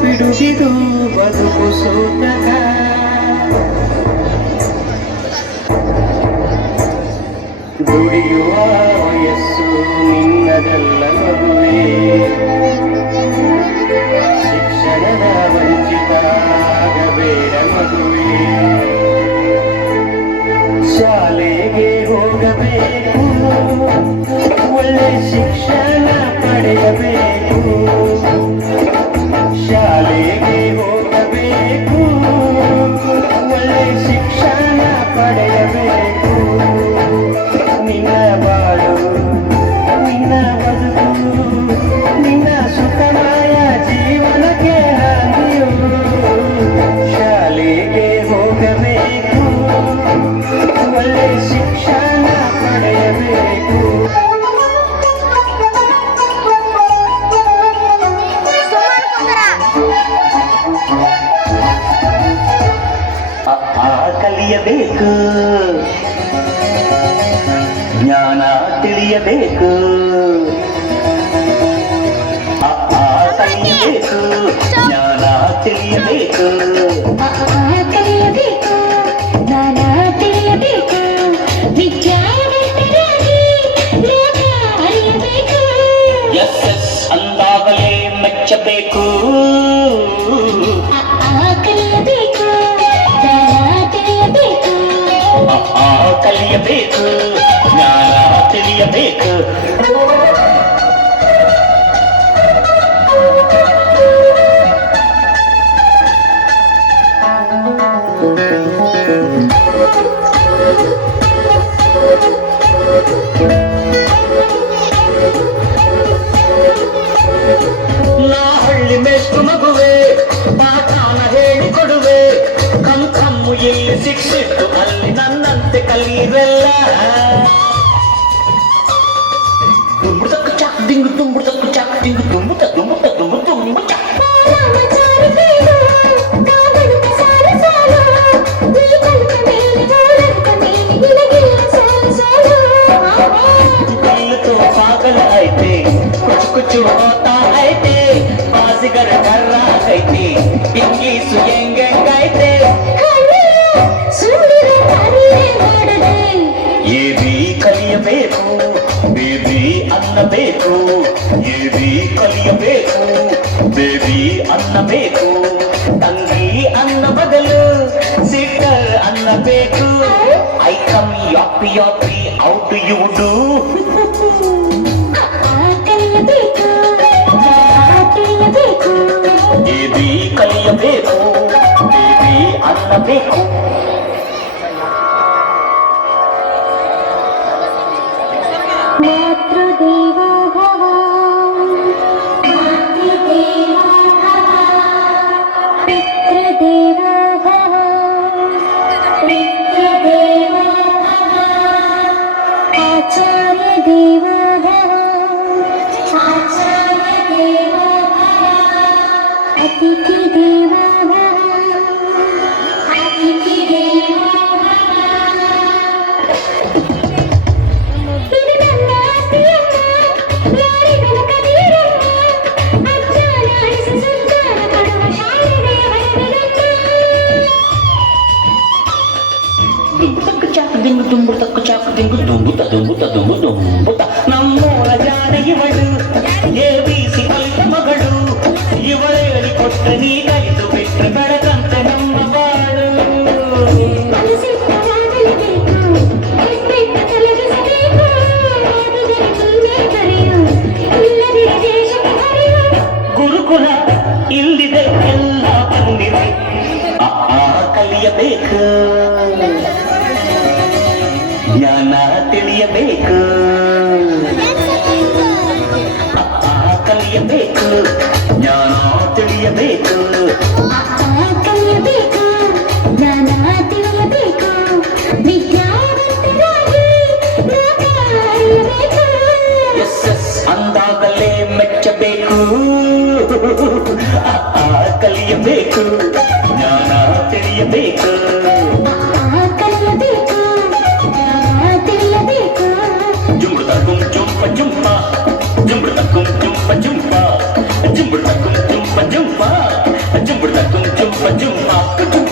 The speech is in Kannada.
ಪಿಡುಗಿದು ಬದುಕು ಸೂತಕ ದುಡಿಯುವ ವಯಸ್ಸು ನಿನ್ನದಲ್ಲ ಮಗುವೆ ಶಿಕ್ಷಣದ ವಂಚಿತ ಆಗಬೇಡ ಮಗುವೆ ಶಾಲೆಗೆ ಹೋಗಬೇಕು ಒಳ್ಳೆ ಶಿಕ್ಷಣ ಪಡೆಯಬೇಕು ಶಾಲೆಗೆ ಹೋಗಬೇಕು ಒಳ್ಳೆ ಶಿಕ್ಷಣ ಪಡೆಯಬೇಕು ನಿನ್ನ ಬಾಳು ನಿನ್ನ ಬದುಕು ನಿನ್ನ ಸುಖಮಯ ಜೀವನಕ್ಕೆ ಹಾದಿಯು ಶಾಲೆಗೆ ಹೋಗಬೇಕು ಒಳ್ಳೆ ಶಿಕ್ಷಣ ಪಡೆಯಬೇಕು ಕಲಿಯಬೇಕು ಜ್ಞಾನ ತಿಳಿಯಬೇಕು ಕಲಿಯಬೇಕು ಜ್ಞಾನ ತಿಳಿಯಬೇಕು ಕಲಿಯಬೇಕು ಜ್ಞಾನ ತಿಳಿಯಬೇಕು ವಿದ್ಯಾವಂತರಾಗಿ ಲೋಕ ಅರಿಯಬೇಕು ಎಸ್ ಎಸ್ ಅಂದಾಗಲೇ ಮೆಚ್ಚಬೇಕು ಕಲಿಯಬೇಕು ಜ್ಞಾನ ತಿಳಿಯಬೇಕು ಕಲಿಯಬೇಕು ಜ್ಞಾನ ತಿಳಿಯಬೇಕು ನಾ ಹಳ್ಳಿ ಮೇಷ್ಟು ಮಗುವೆ ಪಾಠಾನ ಹೇಳಿಕೊಡುವೆ ಕಮ್ಮು ಇಲ್ಲಿ ಶಿಕ್ಷಿಟ್ಟು ಅಲ್ಲಿ ನನ್ನಂತೆ ಕಲಿಯಿರಲ್ಲ ತುಂಬುತಕ್ಕ ಚಾಕ್ ದಿಂಗು ತುಂಬುತಕ್ಕ ಚಾಕ್ ದಿಂಗು ತುಂಬುತ್ತ ತುಂಬುತ್ತ ತುಂಬು ತುಂಬು ಚಾಕ್ पागल आयते कुछ कुछ होता आयते बाजीगर कर रहा गईते इंग्लिश यंग गायते ये भी कलियಬೇಕು ಬೇಬಿ ಅನ್ನಬೇಕು ये भी ಕಲಿಯಬೇಕು ಬೇಬಿ ಅನ್ನಬೇಕು ತಂಗಿ ಅನ್ನ ಬದಲು ಸಿಟ್ಟರ್ ಅನ್ನಬೇಕು ಐ ಕಮ್ ಯಾಪಿ ಯಾಪಿ how do you do baby ಕಲಿಯಬೇಕು ಬೇಬಿ ಅನ್ನಬೇಕು ಮಾತೃದೇವೋ ಭವ ಮಾತೃದೇವೋ ಭವ ಪಿತೃದೇವೋ ಭವ ಪಿತೃದೇವೋ ಭವ ಆಚಾರ್ಯ ದೇವೋ ಭವ ಆಚಾರ್ಯ ದೇವೋ ಭವ ಅತಿಥಿ ದೇವೋ ಭವ ಅತಿಥಿ ದೇವೋ ನಮ್ಮೂರ ಜಾಣ ಇವಳು ಎಬಿಸಿ ಕಲಿತ ಮಗಳು ಇವಳೇ ಹೇಳಿಕೊಟ್ಟ ನೀ ಕಲಿತು ಬಿಟ್ಟರೆ ಬೆಳಕಂತೆ ನಮ್ಮ ಬಾಳು ಗುರುಕುಲ ಇಲ್ಲಿದೆ ಎಲ್ಲ ಬಂದಿದೆ ಕಲಿಯಬೇಕು ಜ್ಞಾನ ತಿಳಿಯಬೇಕು ಕಲಿಯಬೇಕು ಜ್ಞಾನ ತಿಳಿಯಬೇಕು ಕಲಿಯಬೇಕು ಜ್ಞಾನ ತಿಳಿಯಬೇಕು ವಿದ್ಯಾವಂತರಾಗಿ ಲೋಕ ಅರಿಯಬೇಕು ಎಸ್ ಎಸ್ ಅಂದಾಗಲೇ ಮೆಚ್ಚಬೇಕು ಕಲಿಯಬೇಕು ಜ್ಞಾನ ತಿಳಿಯಬೇಕು ಕಲಿಯಬೇಕು ಜ್ಞಾನ ತಿಳಿಯಬೇಕು ಜುಂಬುತಕುಂ ಜುಂಪ ಜುಂಪ ಜುಂಬುತಕುಂ ಜುಂಪ ಜುಂಪ ಜುಂಬುತಕುಂ ಜುಂಪ ಜುಂಪ ಠುಮ್ಕಾ